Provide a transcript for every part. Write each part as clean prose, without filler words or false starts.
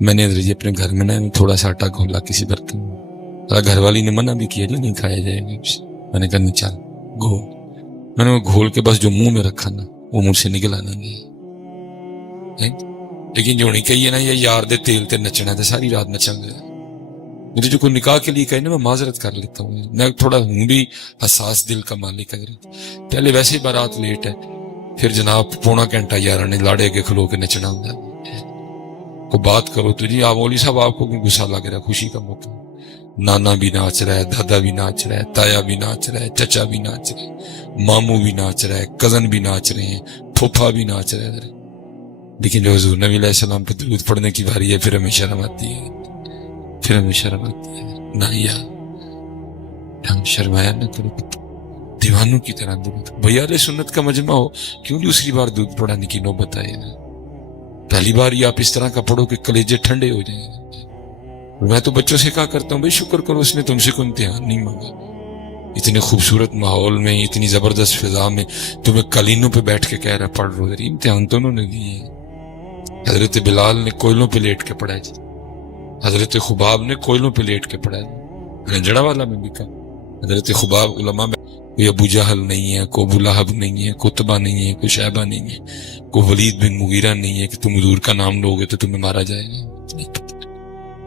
میں نے حضرت جی اپنے گھر میں نا تھوڑا سا آٹا گھولا کسی برتن میں، گھر والی نے منع بھی کیا جی نہیں کھایا جائے گا، میں نے کہا نہیں چل گھول، میں نے وہ گھول کے بس جو منہ میں رکھا نا وہ مجھ سے نکلا نہیں گیا، لیکن جو نہیں کہیے نا یہ یار دے تیل تے نچنا ہے تو ساری رات نچا گیا۔ مجھے جو کوئی نکاح کے لیے کہے نا میں معذرت کر لیتا ہوں، میں تھوڑا ہوں بھی حساس دل کا مالک حضرت، پہلے ویسے ہی بارات لیٹ ہے، پھر جناب پونا گھنٹہ یار نے لاڑے کے کھلو کے نچنا ہوتا ہے، کو بات کرو تو جی آپ مولوی صاحب آپ کو غصہ لگ رہا ہے، خوشی کا موقع، نانا بھی ناچ رہا ہے، دادا بھی ناچ رہا ہے، تایا بھی ناچ رہا ہے، چچا بھی ناچ رہا ہے، ماموں بھی ناچ رہا ہے، کزن بھی ناچ رہے ہیں، پھوپھا بھی ناچ رہا ہے، لیکن جو حضور نبی علیہ السلام پہ درود پڑھنے کی باری ہے پھر ہمیں شرم آتی ہے، پھر ہمیں شرم آتی ہے، نہ یا ہم شرمایا نہ کرو دیوانوں کی طرح درود، بھیا علیہ سنت کا مجمع ہو کیوں دوسری بار درود پڑھانے کی نوبت آئے نا، پہلی بار ہی آپ اس طرح کا پڑھو کہ کلیجے ٹھنڈے ہو جائیں۔ میں تو بچوں سے کہا کرتا ہوں بھائی شکر کرو اس نے تم سے کوئی امتحان نہیں مانگا، اتنے خوبصورت ماحول میں اتنی زبردست فضا میں تمہیں قالینوں پہ بیٹھ کے کہہ رہا پڑھ رہو، امتحان تو انہوں نے دیے۔ حضرت بلال نے کوئلوں پہ لیٹ کے پڑھا جی، حضرت خباب نے کوئلوں پہ لیٹ کے پڑھا جی، رنجڑا والا میں بھی کہا حضرت خباب علماء میں کوئی ابو جہل نہیں ہے، کوئی ابو لہب نہیں ہے، کوئی تبا نہیں ہے، کوئی شیبہ نہیں ہے، کوئی ولید بن مغیرہ نہیں ہے کہ تم حضور کا نام لوگے تو تمہیں مارا جائے گا۔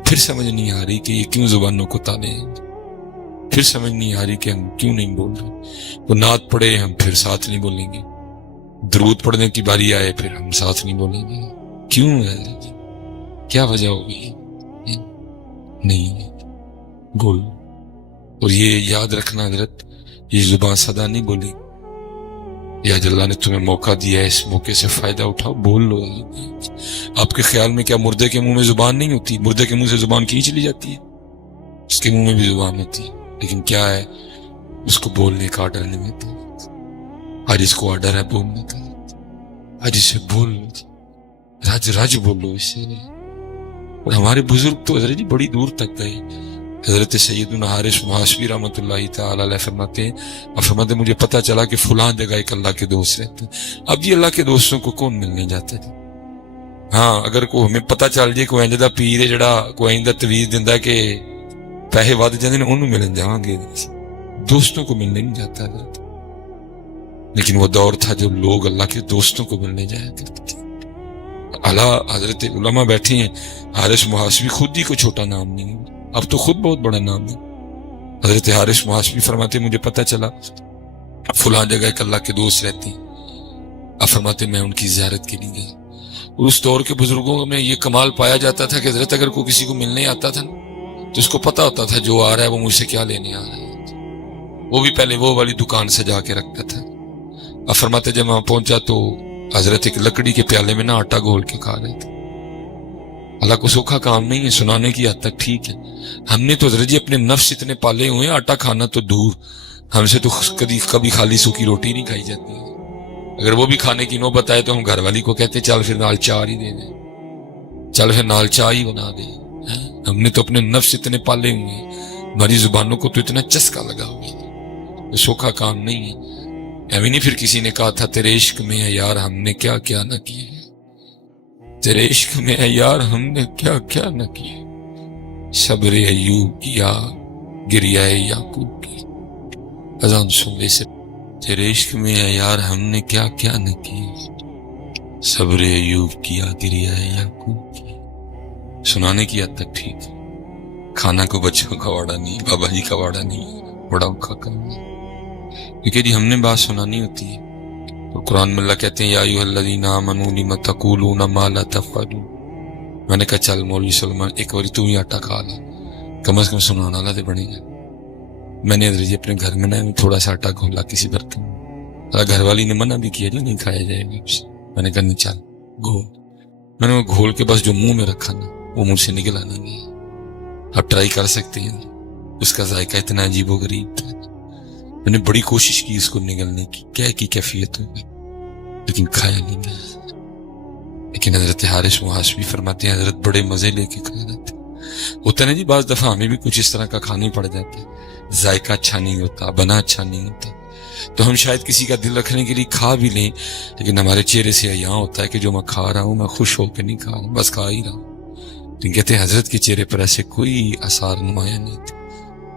پھر سمجھ نہیں آ رہی کہ یہ کیوں زبانوں کو تالے ہیں، پھر سمجھ نہیں آ رہی کہ ہم کیوں نہیں بول رہے، وہ نعت پڑھے ہم پھر ساتھ نہیں بولیں گے، درود پڑھنے کی باری آئے پھر ہم ساتھ نہیں بولیں گے، کیوں ہے کیا وجہ ہوگی؟ نہیں بول، اور یہ یاد رکھنا حضرت یہ زبان صدا نہیں بولی، یا اللہ نے تمہیں موقع دیا ہے اس موقع سے فائدہ اٹھاؤ بول لو۔ آپ کے خیال میں کیا مردے کے منہ میں زبان نہیں ہوتی؟ مردے کے منہ سے زبان کھینچ لی جاتی ہے، اس کے منہ میں بھی زبان ہوتی ہے، لیکن کیا ہے اس کو بولنے کا آرڈر نہیں ملتا، آج اس کو آرڈر ہے بولنے کا، آج اسے بول رج رج بولو اس سے۔ اور ہمارے بزرگ تو حضرت جی بڑی دور تک گئے، حضرت سیدنا حارث محاسبی رحمۃ اللہ تعالی علیہ فرماتے ہیں، اور فرماتے مجھے پتا چلا کہ فلاں جگہ ایک اللہ کے دوست رہتے ہیں۔ اب یہ اللہ کے دوستوں کو کون ملنے جاتا ہے؟ ہاں اگر کوئی ہمیں پتا چل جائے کوئی انجدہ پیر ہے جڑا کوئی آئندہ تویز دیندہ ہے کہ پیسے ود جاندے نے انہوں ملن جاواں گے، دوستوں کو ملنے نہیں جاتا حضرت، لیکن وہ دور تھا جب لوگ اللہ کے دوستوں کو ملنے جایا کرتے تھے۔ اعلیٰ حضرت علماء بیٹھے ہیں، حارث محاسبی خود ہی کو چھوٹا نام نہیں، اب تو خود بہت بڑا نام ہے۔ حضرت حارث محاسبی فرماتے مجھے پتا چلا فلاں جگہ ایک اللہ کے دوست رہتے ہیں، اب فرماتے میں ان کی زیارت کے لیے گیا، اور اس دور کے بزرگوں میں یہ کمال پایا جاتا تھا کہ حضرت اگر کوئی کسی کو ملنے آتا تھا تو اس کو پتا ہوتا تھا جو آ رہا ہے وہ مجھ سے کیا لینے آ رہا ہے، وہ بھی پہلے وہ والی دکان سجا کے رکھتا تھا۔ اب فرماتے جب وہاں پہنچا تو حضرت ایک لکڑی کے پیالے میں نا آٹا گھول کے کھا رہے تھے۔ اللہ کو سوکھا کام نہیں ہے، سنانے کی حد تک ٹھیک ہے، ہم نے تو حضرت جی اپنے نفس اتنے پالے ہوئے ہیں، آٹا کھانا تو دور، ہم سے تو کبھی خالی سوکھی روٹی نہیں کھائی جاتی، اگر وہ بھی کھانے کی نوبت آئے تو ہم گھر والی کو کہتے چل پھر نال چار ہی دے دیں، چل پھر نال چائے ہی بنا دیں۔ ہم نے تو اپنے نفس اتنے پالے ہوئے ہیں، ہماری زبانوں کو تو اتنا چسکا لگا ہوئے ہے، سوکھا کام نہیں ہے۔ ایویں نہیں پھر کسی نے کہا تھا تیرے عشق میں ہے یار ہم نے کیا کیا نہ کیے، تیرے عشق میں ہے یار ہم نے کیا کیا نہ کیے، صبر ایوب کیا گریہ یعقوب کی، اذان سننے سے تیرے عشق میں ہے یار ہم نے کیا کیا نہ کیے، صبر ایوب کیا گریہ یعقوب کی، سنانے کی حد تک ٹھیک ہے، کھانا کو بچوں کا واڑا نہیں، بابا جی کا واڑا نہیں، بڑا اوکھا کام ہے، کیونکہ جی ہم نے بات سنانی ہوتی ہے، تو قرآن میں اللہ کہتے ہیں یا ایھا الذین آمنوا لم تقولون ما لا تفعلون، میں نے کہا چل مولوی سلمان ایک باری تو ہی آٹا کھا لا، کم از کم سنانا والا تو بنے گا۔ میں نے حضرت جی اپنے گھر میں نا تھوڑا سا آٹا گھولا کسی برتن میں، گھر والی نے منع بھی کیا جی نہیں کھایا جائے گا، میں نے کہا نہیں چل گھول، میں نے وہ گھول کے بس جو منہ میں رکھا نا وہ مجھ سے نکلا نہیں گیا۔ آپ ٹرائی کر سکتے ہیں، اس کا ذائقہ اتنا عجیب و غریب تھا، میں نے بڑی کوشش کی اس کو نگلنے کی، کیا کی کیفیت ہوگی، لیکن کھایا نہیں گیا۔ لیکن حضرت حارث محاسبی فرماتے ہیں حضرت بڑے مزے لے کے کھا رہے تھے، ہوتا ہے نا جی بعض دفعہ ہمیں بھی کچھ اس طرح کا کھانا پڑ جاتا ہے، ذائقہ اچھا نہیں ہوتا، بنا اچھا نہیں ہوتا، تو ہم شاید کسی کا دل رکھنے کے لیے کھا بھی لیں، لیکن ہمارے چہرے سے یہاں ہوتا ہے کہ جو میں کھا رہا ہوں میں خوش ہو کے نہیں کھا رہا ہوں، بس کھا ہی رہا ہوں، لیکن کہتے ہیں حضرت کے چہرے پر ایسے کوئی آثار نمایاں نہیں تھے،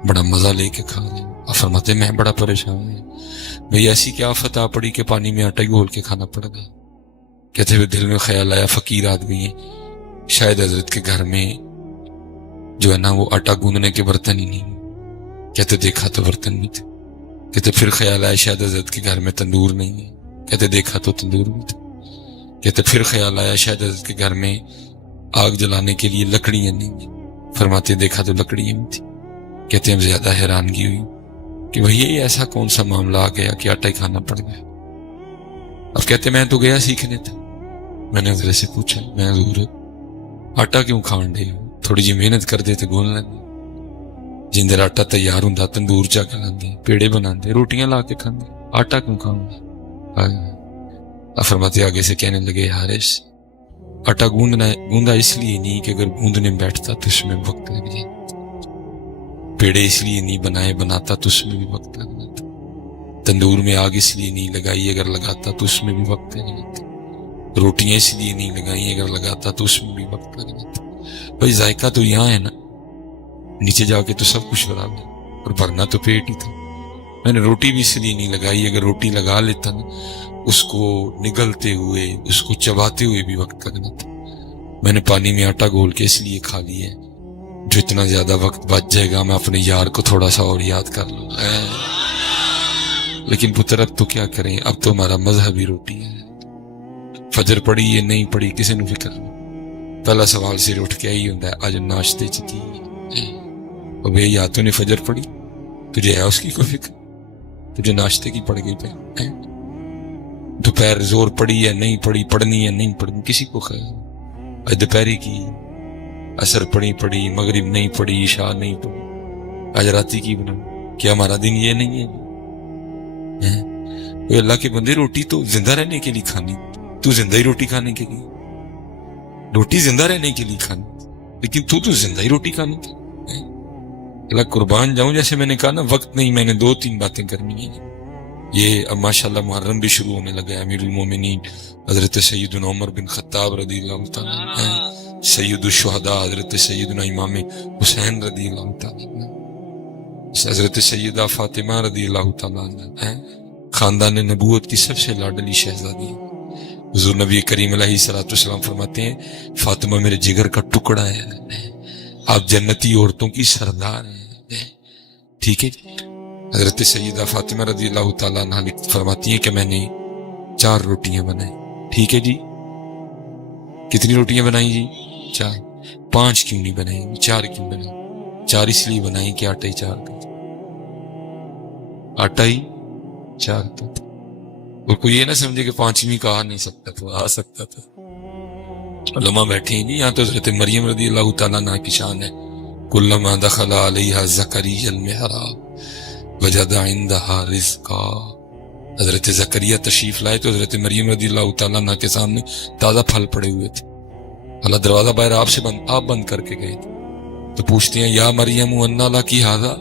بڑا مزہ لے کے کھا رہے ہیں۔ فرماتے میں بڑا پریشان ہوں، بھئی ایسی کیا آفت آ پڑی کہ پانی میں آٹا گھول کے کھانا پڑ گیا۔ کہتے ہوئے دل میں خیال آیا فقیر آدمی ہے، شاید حضرت کے گھر میں جو ہے نا وہ آٹا گوندنے کے برتن ہی نہیں۔ کہتے دیکھا تو برتن نہیں تھے۔ کہتے پھر خیال آیا شاید حضرت کے گھر میں تندور نہیں ہے۔ کہتے دیکھا تو تندور بھی تھا۔ کہتے پھر خیال آیا شاید حضرت کے گھر میں آگ جلانے کے لیے لکڑیاں نہیں ہیں۔ فرماتے دیکھا تو لکڑیاں بھی تھی۔ کہتے ہم زیادہ حیرانگی ہوئی کہ بھئی یہ ایسا کون سا معاملہ آ گیا کہ آٹا ہی کھانا پڑ گیا۔ اب کہتے میں تو گیا سیکھنے تھا، میں نے حضرت سے پوچھا میں حضور آٹا کیوں کھان دے ہو، تھوڑی جی محنت کر دے تو گول لیندے، جن دیر آٹا تیار ہوں تندور چا کے لاندے، پیڑے بناندے، روٹیاں لا کے کھاندے، آٹا کیوں کھاؤں گا۔ فرماتے آگے سے کہنے لگے حارث آٹا گوندا اس لیے نہیں کہ اگر گوندنے بیٹھتا تو اس میں وقت لگ جائے، پیڑے اس لیے نہیں بنائے بناتا تو اس میں بھی وقت لگ جاتا، تندور میں آگ اس لیے نہیں لگائی اگر لگاتا تو اس میں بھی وقت لگ جاتا، روٹیاں اس لیے نہیں لگائی اگر لگاتا تو اس میں بھی وقت لگ جاتا۔ بھائی ذائقہ تو یہاں ہے نا، نیچے جا کے تو سب کچھ برابر اور بھرنا تو پیٹ ہی تھا۔ میں نے روٹی بھی اس لیے نہیں لگائی، اگر روٹی لگا لیتا نا اس کو نگلتے ہوئے اس کو چباتے ہوئے بھی وقت لگنا تھا۔ میں نے پانی میں آٹا گھول کے اس لیے کھا لیا ہے جو اتنا زیادہ وقت بچ جائے گا میں اپنے یار کو تھوڑا سا اور یاد کر لوں۔ لیکن پتر اب تو کیا کریں، اب تو ہمارا مذہبی روٹی ہے، فجر پڑی یا نہیں پڑی کسی نے فکر نہیں، پہلا سوال سر اٹھ کے ہی ہوتا ہے آج ناشتے چکی اور بھئی یا تو نے فجر پڑی تجھے ہے اس کی کوئی فکر، تجھے ناشتے کی پڑ گئی پہ دوپہر زور پڑی یا نہیں پڑی، پڑھنی یا نہیں پڑھنی کسی کو خیال، آج دوپہری کی عصر پڑی مغرب نہیں پڑی عشاء نہیں پڑی، آج راتی کی بنا، کیا ہمارا دن یہ نہیں ہے؟ اللہ کے بندے روٹی تو زندہ رہنے کے لیے کھانی، تو زندہ ہی روٹی کھانے کے لیے، روٹی زندہ رہنے کے لیے کھانی، لیکن تو زندہ ہی روٹی کھانی تھی۔ اللہ قربان جاؤں، جیسے میں نے کہا نا وقت نہیں، میں نے 2-3 باتیں کرنی ہیں۔ یہ اب ماشاءاللہ محرم بھی شروع ہونے لگا ہے، امیر المومنین حضرت سیدنا عمر بن خطاب رضی اللہ تعالیٰ عنہ، سید الشہداء حضرت سیدنا امام حسین رضی اللہ تعالیٰ عنہ، حضرت سیدہ فاطمہ رضی اللہ تعالیٰ عنہ، خاندان نبوت کی سب سے لاڈلی شہزادی۔ حضور نبی کریم علیہ الصلوۃ والسلام فرماتے ہیں فاطمہ میرے جگر کا ٹکڑا ہے، آپ جنتی عورتوں کی سردار ہیں، ٹھیک ہے۔ حضرت سیدہ فاطمہ رضی اللہ تعالیٰ عنہ فرماتی ہیں کہ میں نے 4 روٹیاں بنائیں، ٹھیک ہے جی، کتنی روٹیاں بنائیں جی؟ 4، 5 کیوں نہیں بنائیں، 4 کیوں بنائیں؟ 4 اس لیے بنائیں کہ آٹا ہی 4 کا، آٹا ہی 4 کا، اور کوئی یہ نہ سمجھے کہ 5ویں کا آ نہیں سکتا تھا، آ سکتا تھا۔ علماء بیٹھے ہیں جی، یہاں تو حضرت مریم رضی اللہ تعالیٰ عنہ کی شان ہے، کلما دخل علیہا زکریا المحراب وجد عندها رزقا، حضرت زکریا تشریف لائے تو حضرت مریم رضی اللہ تعالیٰ عنہ کے سامنے تازہ پھل پڑے ہوئے تھے، اللہ دروازہ باہر آپ بند کر کے گئے تھے، تو پوچھتے ہیں یا مریم انا لکی ھذا،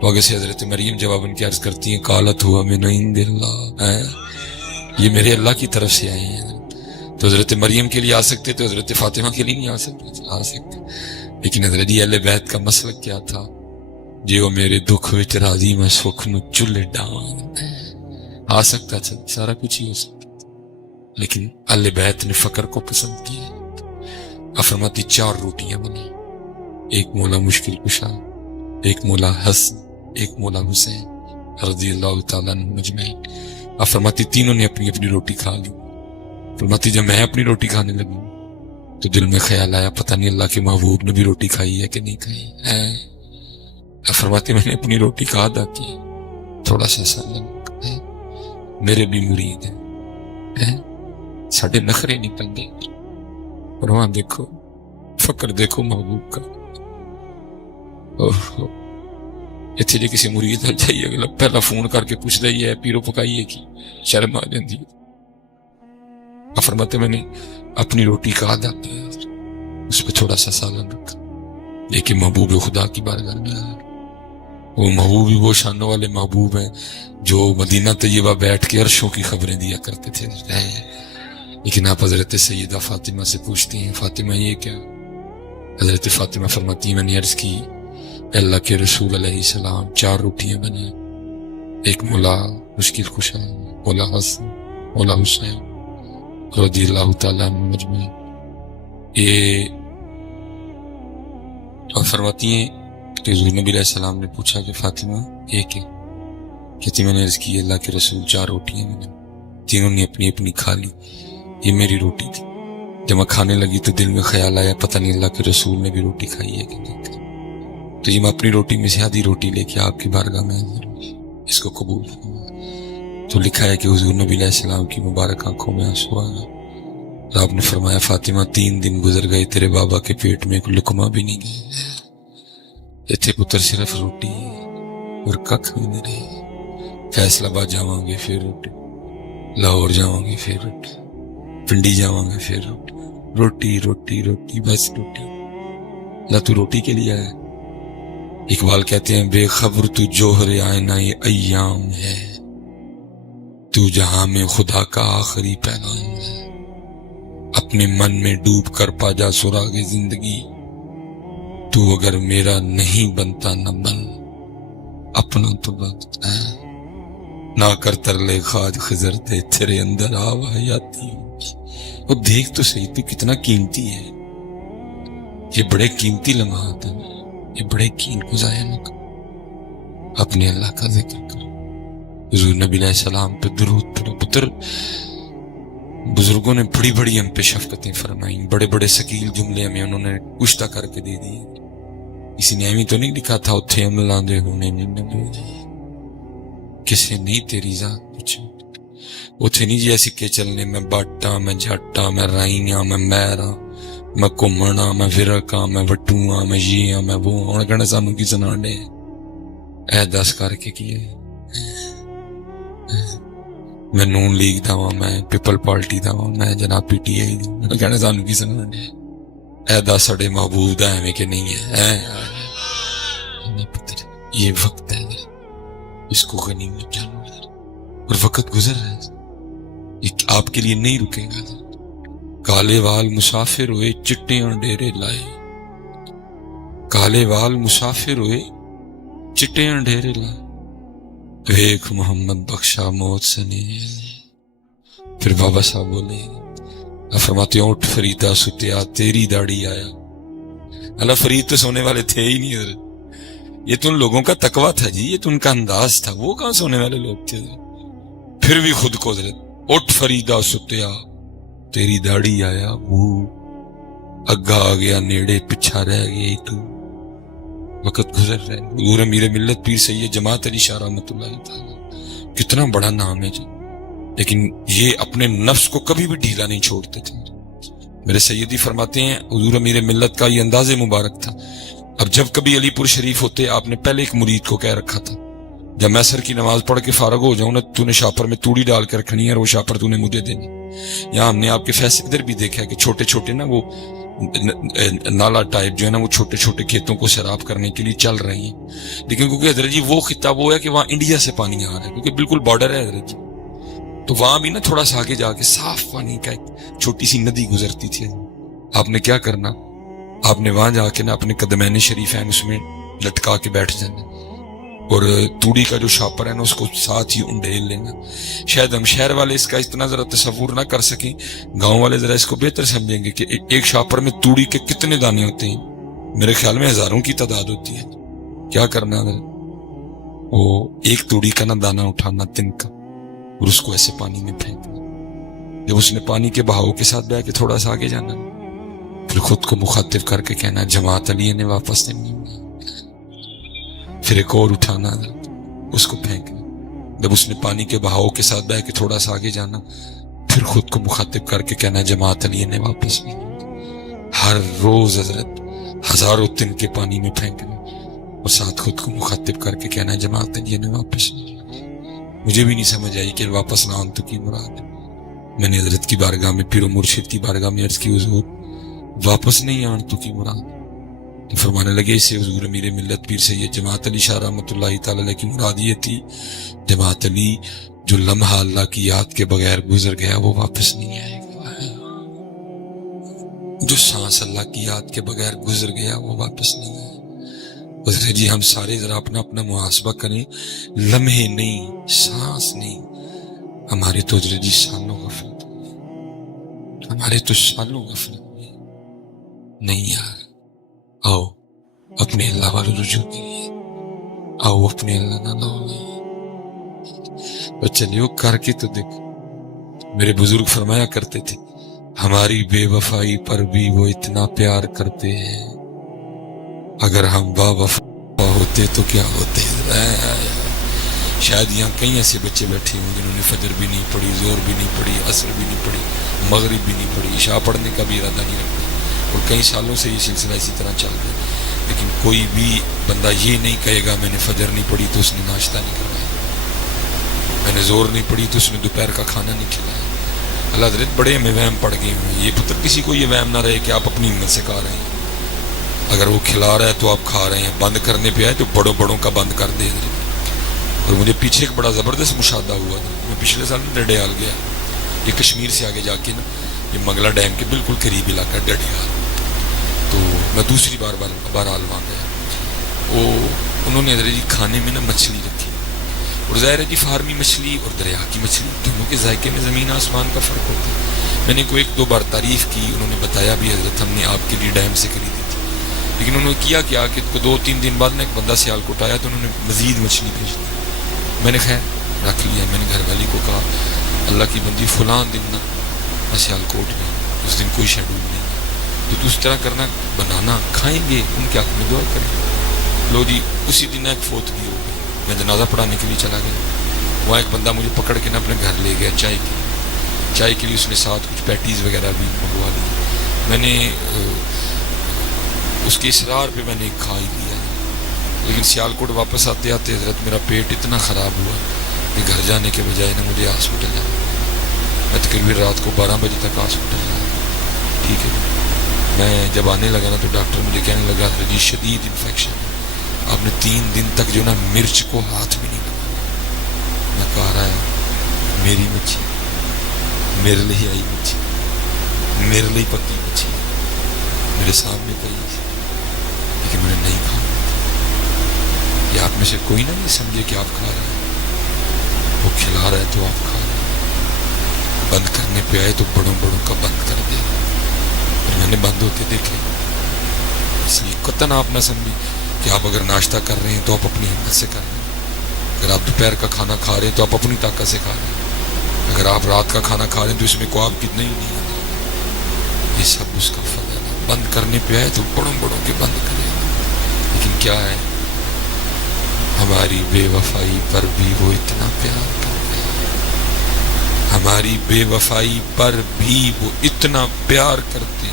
تو آگے سے حضرت مریم جواباً کی عرض کرتی ہیں قالت ہوا من عند اللہ، یہ میرے اللہ کی طرف سے آئے ہیں۔ تو حضرت مریم کے لیے آ سکتے تو حضرت فاطمہ کے لیے نہیں آ سکتے، لیکن حضرت اہل بیت کا مسلک کیا تھا، جو میرے دکھ وچ راضی میں سکھ نو چلے ڈاواں، آ سکتا تھا، سارا کچھ ہی ہو سکتا تھا، لیکن اہل بیت نے فقر کو پسند کیا۔ فرماتی 4 روٹیاں بنی، ایک مولا مشکل کشا، ایک مولا حسن، ایک مولا حسین رضی اللہ تعالیٰ عنہ مجمعین۔ فرماتی تینوں نے اپنی اپنی روٹی کھا لی۔ فرماتی جب میں اپنی روٹی کھانے لگی تو دل میں خیال آیا پتہ نہیں اللہ کے محبوب نے بھی روٹی کھائی ہے کہ نہیں کھائی ہے۔ فرماتی میں نے اپنی روٹی کا ادا کی، تھوڑا سا سالن ہے، میرے بھی مرید ہیں، ساڑھے نخرے نکل گئے، اور وہاں دیکھو فقر دیکھو محبوب کا، اتنے جی کسی مرید ہل جائیے گا پہلا فون کر کے پوچھ دئیے ہے پیرو پکائیے کی، شرم آ جاندی ہے۔ فرماتے میں نے اپنی روٹی کا آدھا کیا، اس پہ تھوڑا سا سالن رکھا، لیکن محبوب خدا کی بارگاہ میں آیا، وہ محبوب ہی وہ شانوں والے محبوب ہیں جو مدینہ طیبہ بیٹھ کے عرشوں کی خبریں دیا کرتے تھے، لیکن آپ حضرت سیدہ فاطمہ سے پوچھتی ہیں فاطمہ یہ کیا؟ حضرت فاطمہ فرماتی ہیں میں نے عرض کی اللہ کے رسول علیہ السلام 4 روٹیاں بنائیں، ایک مولا مشکل کشا مولا حسن مولا حسین رضی اللہ تعالیٰ عنہ مجمعین. یہ اور فرماتی ہیں کہ حضور نبی علیہ السلام نے پوچھا کہ فاطمہ ایک ہے؟ کہتی میں نے عرض کی اللہ کے رسول 4 روٹیاں میں نے، تینوں نے اپنی اپنی کھا لی، یہ میری روٹی تھی. جب میں کھانے لگی تو دل میں خیال آیا پتہ نہیں اللہ کے رسول نے بھی روٹی کھائی ہے کہ نہیں کھائی، تو یہ میں اپنی روٹی میں سے آدھی روٹی لے کے آپ کی بارگاہ میں حاضر ہوں، اس کو قبول فرما. تو لکھا ہے کہ حضور نبی علیہ السلام کی مبارک آنکھوں میں آنسو آیا اور آپ نے فرمایا فاطمہ 3 دن گزر گئے تیرے بابا کے پیٹ میں ایک لقمہ بھی نہیں گیا، اتنے پتر صرف روٹی اور ککھ بھی نہیں رہے. فیصلہ آباد جاواں گے پھر روٹی، لاہور جاواں گے پھر روٹی، پنڈی جاواں گے پھر روٹی، روٹی روٹی روٹی بس روٹی. اللہ تو روٹی کے لیے آیا. اقبال کہتے ہیں بے خبر تو جوہر آئینہ ایام ہے، تو جہاں میں خدا کا آخری پیغام ہے. اپنے من میں ڈوب کر پا جا سراغ زندگی، تو اگر میرا نہیں بنتا نہ بن، اپنا تو وقت ہے نہ کر ترلے خواج خضر دے تیرے اندر آوا حیاتی. وہ دیکھ تو صحیح تو کتنا قیمتی ہے، یہ بڑے قیمتی لمحات ہیں، یہ بڑے قین کو ضائع نہ کرو، اپنے اللہ کا ذکر کرو، حضور نبی علیہ السلام پہ درود پڑھو. پتر بزرگوں نے بڑی بڑی ہم پہ شفقتیں فرمائیں، بڑے بڑے ثقیل جملے ہمیں انہوں نے کشتہ کر کے دے دیے. کسی نے ایویں تو نہیں لکھا تھا اتھے عملاں دے ہونے نہیں نبی، کسی نہیں تیری ذات پوچھے اتھے نہیں جی سکے چلنے میں باٹا میں جھاٹا میں رائیاں میں میرا میں کمنا میں فرقاں میں وٹواں میں یہ میں وہ. ہن کہنا سانوں کی سنانے اے 10 کر کے کیے میں نون لیگ دا ہاں میں پیپل پارٹی دا ہاں میں جناب پی ٹی آئی دا، کہنا سانوں کی سنانے اے 10 ساڈے محبوب دا ایویں کہ نہیں ہے. نہیں پتر یہ وقت ہے اس کو غنیمت جانو، اور وقت گزر رہا ہے یہ آپ کے لیے نہیں رکے گا. کالے وال مسافر ہوئے چٹے ڈیرے لائے، کالے وال مسافر ہوئے چٹے ڈیرے لائے، ویکھ محمد بخشا موت سنے. پھر بابا صاحب بولے فرماتے ہیں اٹھ فریدہ ستیا تیری داڑھی آیا. اللہ فرید تو سونے والے تھے ہی نہیں حضرت، یہ تو ان لوگوں کا تقویٰ تھا جی، یہ تو ان کا انداز تھا، وہ کہاں سونے والے لوگ تھے. پھر بھی خود کو حضرت اٹھ فریدہ ستیا تیری داڑھی آیا، وہ اگا آ گیا نیڑے پچھا رہ گئی تو. وقت گزر رہا ہے. حضور امیر ملت پیر سید جماعت علی شاہ رحمۃ اللہ تعالی کتنا بڑا نام ہے جی، لیکن یہ اپنے نفس کو کبھی بھی ڈھیلا نہیں چھوڑتے تھے. میرے سیدی فرماتے ہیں حضور امیر ملت کا یہ انداز مبارک تھا. اب جب کبھی علی پور شریف ہوتے آپ نے پہلے ایک مرید کو کہہ رکھا تھا جب میں عصر کی نماز پڑھ کے فارغ ہو جاؤں نا تو نے شاپر میں توڑی ڈال کے رکھنی ہے اور وہ شاپر تو نے مجھے دینی. یہاں ہم نے آپ کے فیصلے ادھر بھی دیکھا ہے کہ چھوٹے چھوٹے نا وہ نالا ٹائپ جو ہے نا وہ چھوٹے چھوٹے کھیتوں کو سیراب کرنے کے لیے چل رہے ہیں، لیکن کیونکہ حضرت جی وہ خطہ وہ ہے کہ وہاں انڈیا سے پانی آ رہا ہے کیونکہ بالکل بارڈر ہے حضرت جی، تو وہاں بھی نا تھوڑا سا آگے جا کے صاف پانی کا ایک چھوٹی سی ندی گزرتی تھی. آپ نے کیا کرنا، آپ نے وہاں جا کے نا اپنے قدمین شریفین اس میں لٹکا کے بیٹھ جانا اور توڑی کا جو شاپر ہے نا اس کو ساتھ ہی انڈیل لینا. شاید ہم شہر والے اس کا اتنا ذرا تصور نہ کر سکیں، گاؤں والے ذرا اس کو بہتر سمجھیں گے کہ ایک شاپر میں توڑی کے کتنے دانے ہوتے ہیں. میرے خیال میں ہزاروں کی تعداد ہوتی ہے. کیا کرنا ہے وہ ایک توڑی کا نا دانہ اٹھانا تن کا اور اس کو ایسے پانی میں پھینکنا. جب اس نے پانی کے بہاؤ کے ساتھ بہ کے تھوڑا سا آگے جانا پھر خود کو مخاطب کر کے کہنا جماعت علی نے واپس نہیں. پھر ایک اور اٹھانا اس کو پھینکنا. جب اس نے پانی کے بہاؤ کے ساتھ بہ کے تھوڑا سا آگے جانا پھر خود کو مخاطب کر کے کہنا جماعت علی نے واپس نہیں. ہر روز حضرت ہزاروں تن کے پانی میں پھینکنا اور ساتھ خود کو مخاطب کر کے کہنا جماعت علی نے واپس نہیں. مجھے بھی نہیں سمجھ آئی کہ واپس نہ آن تو کی مراد. میں نے حضرت کی بارگاہ میں پیر و مرشد کی بارگاہ میں عرض کی حضور واپس نہیں آن تو کی مراد. تو فرمانے لگے اسے حضور امیر ملت پیر سید جماعت علی شاہ رحمۃ اللہ تعالی علیہ کی مراد یہ تھی جماعت علی جو لمحہ اللہ کی یاد کے بغیر گزر گیا وہ واپس نہیں آئے گا. جو سانس اللہ کی یاد کے بغیر گزر گیا وہ واپس نہیں آیا۔ حضرت جی ہم سارے ذرا اپنا اپنا محاسبہ کریں، لمحے نہیں، سانس نہیں، ہمارے تو حضرت جی سالوں غفلت، ہمارے تو سالوں غفلت نہیں یار۔ آؤ اپنے اللہ والے رجوع کیجیے، آؤ اپنے اللہ نہ لاؤ، اور چلیے کر کے تو دیکھو۔ میرے بزرگ فرمایا کرتے تھے ہماری بے وفائی پر بھی وہ اتنا پیار کرتے ہیں، اگر ہم با وفا ہوتے تو کیا ہوتے۔ شاید یہاں کئی ایسے بچے بیٹھے ہوں جنہوں نے فجر بھی نہیں پڑھی، زور بھی نہیں پڑھی، عصر بھی نہیں پڑھی، مغرب بھی نہیں پڑھی، عشاء پڑھنے کا بھی ارادہ نہیں رکھتا، اور کئی سالوں سے یہ سلسلہ اسی طرح چل رہا ہے، لیکن کوئی بھی بندہ یہ نہیں کہے گا میں نے فجر نہیں پڑھی تو اس نے ناشتہ نہیں کروایا، میں نے زور نہیں پڑھی تو اس نے دوپہر کا کھانا نہیں کھلایا۔ اللہ حضرت بڑے ہمیں وہم پڑ گئے ہوئے، یہ پتر کسی کو یہ وہم نہ رہے کہ آپ اپنی ہمت سے کھا رہے ہیں، اگر وہ کھلا رہا ہے تو آپ کھا رہے ہیں، بند کرنے پہ آئے تو بڑوں بڑوں کا بند کر دے حضرت۔ اور مجھے پیچھے ایک بڑا زبردست مشاہدہ ہوا تھا، میں پچھلے سال ڈڈیال گیا، یہ کشمیر سے آگے جا کے نا، یہ منگلا ڈیم کے بالکل قریب علاقہ ڈڈیال، تو میں دوسری بار بہرحال وہاں گیا، انہوں نے حضرت جی کھانے میں نا مچھلی رکھی، اور ظاہر ہے جی فارمی مچھلی اور دریا کی مچھلی دونوں کے ذائقے میں زمین آسمان کا فرق ہوتا ہے۔ میں نے کوئی ایک دو بار تعریف کی، انہوں نے بتایا بھی حضرت ہم نے آپ کے لیے ڈیم سے خریدی تھی، لیکن انہوں نے کیا کہ 2-3 دن بعد نا ایک بندہ سیالکوٹ آیا تو انہوں نے مزید مچھلی بھیج دی، میں نے خیر رکھ لیا، میں نے گھر والی کو کہا اللہ کی بندی فلاں دن نا میں سیالکوٹ میں، اس دن کوئی شیڈول نہیں ہے، تو اس طرح کرنا، بنانا، کھائیں گے، ان کے حق میں دعا کریں۔ لو جی اسی دن ایک فوتگی ہو گئی، میں جنازہ پڑھانے کے لیے چلا گیا، وہاں ایک بندہ مجھے پکڑ کے نا اپنے گھر لے گیا چائے کے لیے، اس نے ساتھ کچھ پیٹیز وغیرہ بھی منگوا لی، میں نے اس کے اصرار پہ میں نے کھا ہی لیا، لیکن سیالکوٹ واپس آتے آتے حضرت میرا پیٹ اتنا خراب ہوا کہ گھر جانے کے بجائے نا مجھے ہاسپٹل جانا، میں تقریباً رات کو 12 بجے تک ہاسپٹل گیا، ٹھیک ہے۔ میں جب آنے لگا نا تو ڈاکٹر مجھے کہنے لگا حضرت شدید انفیکشن ہے، آپ نے 3 دن تک جو نا مرچ کو ہاتھ بھی نہیں لگایا۔ میں کہا رہا ہے میری مچھی، میرے لیے آئی مچھی، میرے لیے پکی مچھی، میرے سامنے پڑی، لیکن میں نے نہیں کھا۔ یہ آپ میں سے کوئی نہ یہ سمجھے کہ آپ کھا رہے ہیں، وہ کھلا رہا ہے تو آپ کھا رہے ہیں، بند کرنے پہ آئے تو بڑوں بڑوں کا بند کر دے، اور میں نے بند ہوتے دیکھے، اس لیے قطعاً آپ نہ سمجھیں کہ آپ اگر ناشتہ کر رہے ہیں تو آپ اپنی ہمت سے کر رہے ہیں، اگر آپ دوپہر کا کھانا کھا رہے ہیں تو آپ اپنی طاقت سے کھا رہے ہیں، اگر آپ رات کا کھانا کھا رہے ہیں تو اس میں کوئی آپ کتنے ہی نہیں آتا، یہ سب اس کا فضل ہے۔ بند کرنے پہ آئے تو بڑوں بڑوں کے بند کرے، لیکن کیا ہے ہماری بے وفائی پر بھی وہ اتنا پیار کرتے ہیں، ہماری بے وفائی پر بھی وہ اتنا پیار کرتے ہیں،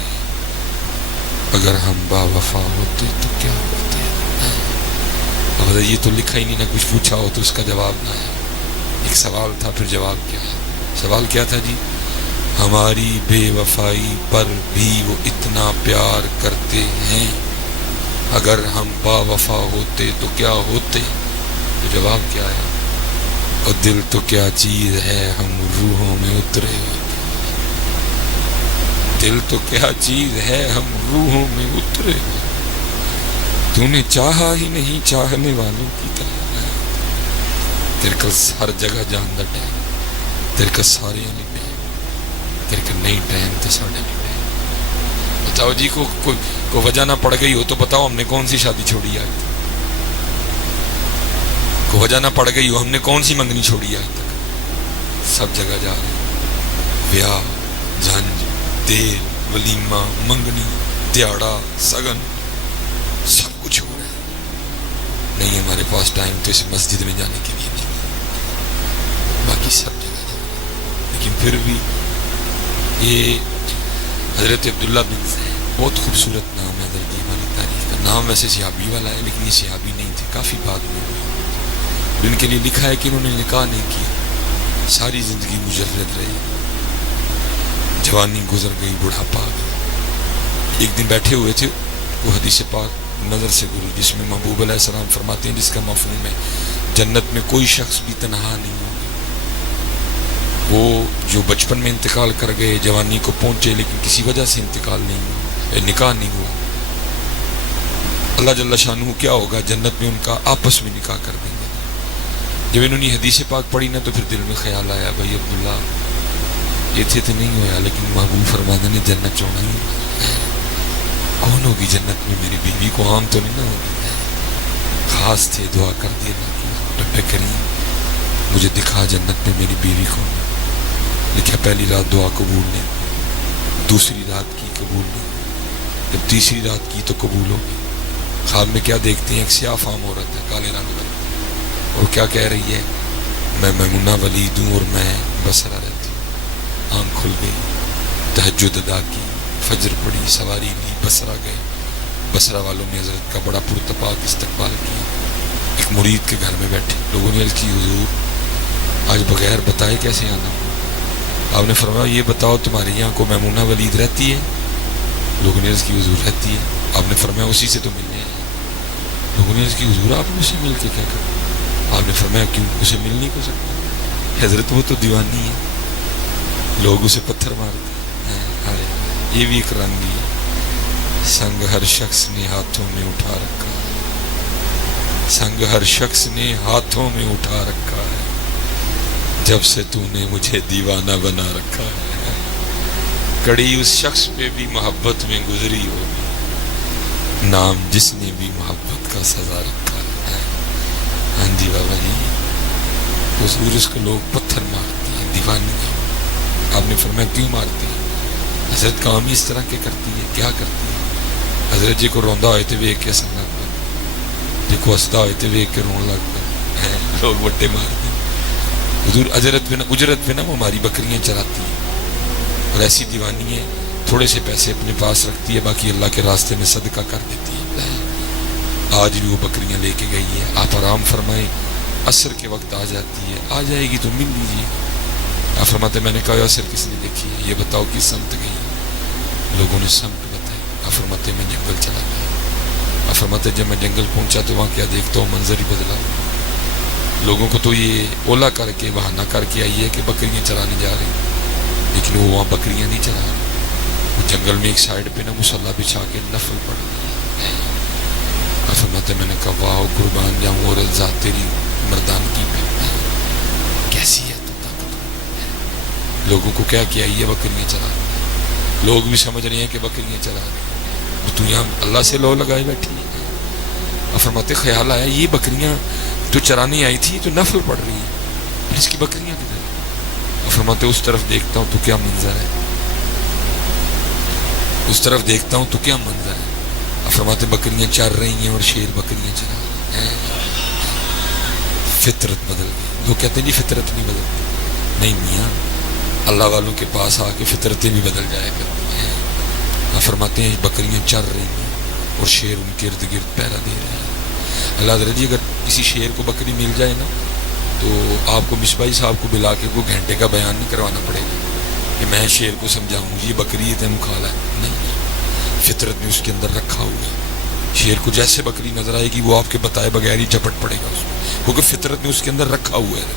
اگر ہم با وفا ہوتے تو کیا ہوتے ہیں۔ اگر یہ تو لکھا ہی نہیں نہ کچھ پوچھا ہو تو اس کا جواب نہ ہے، ایک سوال تھا پھر جواب کیا ہے، سوال کیا تھا جی، ہماری بے وفائی پر بھی وہ اتنا پیار کرتے ہیں، اگر ہم با وفا ہوتے تو کیا ہوتے، تو جواب کیا ہے، اور دل تو کیا چیز ہے ہم روحوں میں اترے ہوتے، دل تو کیا چیز ہے ہم روحوں میں اترے ہوتے، تو نے چاہا ہی نہیں چاہنے والوں کی طرح، تیرے کو ہر جگہ جان دا ٹائم، تیرے کو سارے نہیں ٹائم، تیرے کو نہیں ٹائم تو ساڑھے نہیں ٹائم۔ بتاؤ جی کو وجہ نہ پڑ گئی ہو تو بتاؤ ہم نے کون سی شادی چھوڑی آج تک، کو وجہ نہ پڑ گئی ہو ہم نے کون سی منگنی چھوڑی آج تک، سب جگہ جا رہے ہیں، بیاہ، جھنج، تیل، ولیمہ، منگنی، دیاڑا، سگن، سب کچھ ہو رہا ہے، نہیں ہمارے پاس ٹائم تو اس مسجد میں جانے کے لیے نہیں، باقی سب جگہ جا رہے ہیں۔ لیکن پھر بھی یہ حضرت عبداللہ بن زید، بہت خوبصورت نام ہے حضرت ہماری تاریخ کا، نام ویسے صحابی والا ہے لیکن یہ صحابی نہیں تھے، کافی بعد میں ہوئے، ان کے لیے لکھا ہے کہ انہوں نے نکاح نہیں کیا، ساری زندگی مجرد رہے، جوانی گزر گئی، بڑھاپا آ گیا، ایک دن بیٹھے ہوئے تھے، وہ حدیث پاک نظر سے گزری جس میں محبوب علیہ السلام فرماتے ہیں، جس کا مفہوم ہے جنت میں کوئی شخص بھی تنہا نہیں ہوگا، وہ جو بچپن میں انتقال کر گئے، جوانی کو پہنچے لیکن کسی وجہ سے انتقال نہیں ہوا، نکاح نہیں ہوا. اللہ جل شانہ کیا ہوگا جنت میں ان کا آپس میں نکاح کر دیں گے. جب انہوں نے حدیث پاک پڑھی نا تو پھر دل میں خیال آیا بھائی عبداللہ یہ تھے تو نہیں ہوا لیکن محبوب فرمانے نے جنت چونا ہی کون ہوگی جنت میں میری بیوی کو عام تو نہیں نہ ہوگی. خاص تھے دعا کر دی رب کریم مجھے دکھا جنت میں میری بیوی کو. لکھا پہلی رات دعا قبول نہیں, دوسری رات کی قبول نہیں, جب تیسری رات کی تو قبول ہوگی. خواب میں کیا دیکھتے ہیں ایک سیاہ فام عورت ہے کالے رنگ کا اور کیا کہہ رہی ہے میں میمونہ ولید ہوں اور میں بصرہ رہتی ہوں. آنکھ کھل گئی, تہجد ادا کی, فجر پڑھی, سواری لی, بصرہ گئے. بصرہ والوں نے حضرت کا بڑا پرتپاک استقبال کیا. ایک مرید کے گھر میں بیٹھے, لوگوں نے عرض کی حضور آج بغیر بتائے کیسے آنا. آپ نے فرمایا یہ بتاؤ تمہارے یہاں کو میمونہ ولید رہتی ہے. لوگوں نے عرض کی حضور رہتی ہے. آپ نے فرمایا اسی سے تو ملنے ہیں. لوگوں نے عرض کی حضور آپ اسے مل کے کیا کریں. آپ نے فرمایا کیوں اسے مل نہیں کر سکتا. حضرت وہ تو دیوانی ہے, لوگ اسے پتھر مارتے ہیں. یہ بھی ایک رنگ ہے. سنگ ہر شخص نے ہاتھوں میں اٹھا رکھا ہے, سنگ ہر شخص نے ہاتھوں میں اٹھا رکھا ہے, جب سے تو نے مجھے دیوانہ بنا رکھا ہے. کڑی اس شخص پہ بھی محبت میں گزری ہوگی, نام جس نے بھی محبت کا سزا رکھا ہے. ہاں جی بابا جی حضور اس کو لوگ پتھر مارتے ہیں دیوانی ہے. آپ نے فرمایا کیوں مارتے ہیں. حضرت کام ہی اس طرح کے کرتی ہے. کیا کرتی ہے حضرت جی کو روندا ہوئے تھے ویک کے سن لگ پہ, جی کو ہستا ہوئے تھے ویک کے رون لگ پہ, لوگ وٹے مارتے ہیں. حضور اجرت پہ نا وہ ہماری بکریاں چراتی ہیں اور ایسی دیوانی ہے تھوڑے سے پیسے اپنے پاس رکھتی ہے باقی اللہ کے راستے میں صدقہ کر دیتی ہے. آج بھی وہ بکریاں لے کے گئی ہے. آپ آرام فرمائیں عصر کے وقت آ جاتی ہے, آ جائے گی تو مل لیجیے. آپ فرماتے میں نے کہا عصر کس نے دیکھی ہے, یہ بتاؤ کس سمت گئی. لوگوں نے سمت بتائی. آپ فرماتے میں جنگل چلا گیا. آپ فرماتے جب میں جنگل پہنچا تو وہاں کیا دیکھتا ہوں منظر ہی بدلا. لوگوں کو تو یہ اولا کر کے بہانہ کر کے آئی ہے کہ بکریاں چرانے جا رہی ہیں, لیکن وہ وہاں بکریاں نہیں چرا رہی. وہ جنگل میں ایک سائڈ پہ نا مصلی بچھا کے نفل پڑھ رہی ہے. آپ فرماتے میں نے کہا واہ قربان جاؤں اور ذات تیری مردانگی پہ, کیسی ہے تو طاقت. لوگوں کو کیا کیا یہ بکریاں چلا رہی ہیں. لوگ بھی سمجھ رہے ہیں کہ بکریاں چلا رہی ہیں, تو یہاں اللہ سے لو لگائے بیٹھی ہے. آپ فرماتے خیال آیا یہ بکریاں تو چرانے آئی تھی تو نفل پڑھ رہی ہیں, اس کی بکریاں کدھر ہیں. آپ فرماتے اس طرف دیکھتا ہوں تو کیا منظر ہے, اس طرف دیکھتا ہوں تو کیا منظر ہے. آپ فرماتے بکریاں چر رہی ہیں اور شیر بکریاں چرا رہے ہیں. فطرت بدل گئی. لوگ کہتے ہیں جی فطرت نہیں بدلتی. نہیں میاں, اللہ والوں کے پاس آ کے فطرتیں بھی بدل جایا کرتی ہیں. آپ فرماتے ہیں بکریاں چر رہی ہیں اور شیر ان کے ارد گرد پہرا دے رہے ہیں. اللہ حضرت جی اگر کسی شیر کو بکری مل جائے نا تو آپ کو مصباحی صاحب کو بلا کے کوئی گھنٹے کا بیان نہیں کروانا پڑے گا کہ میں شیر کو سمجھاؤں یہ بکری تم کھالا ہے. نہیں, فطرت نے اس کے اندر رکھا ہوا ہے. شیر کو جیسے بکری نظر آئے گی وہ آپ کے بتائے بغیر ہی جھپٹ پڑے گا اس میں, کیونکہ فطرت نے اس کے اندر رکھا ہوا ہے.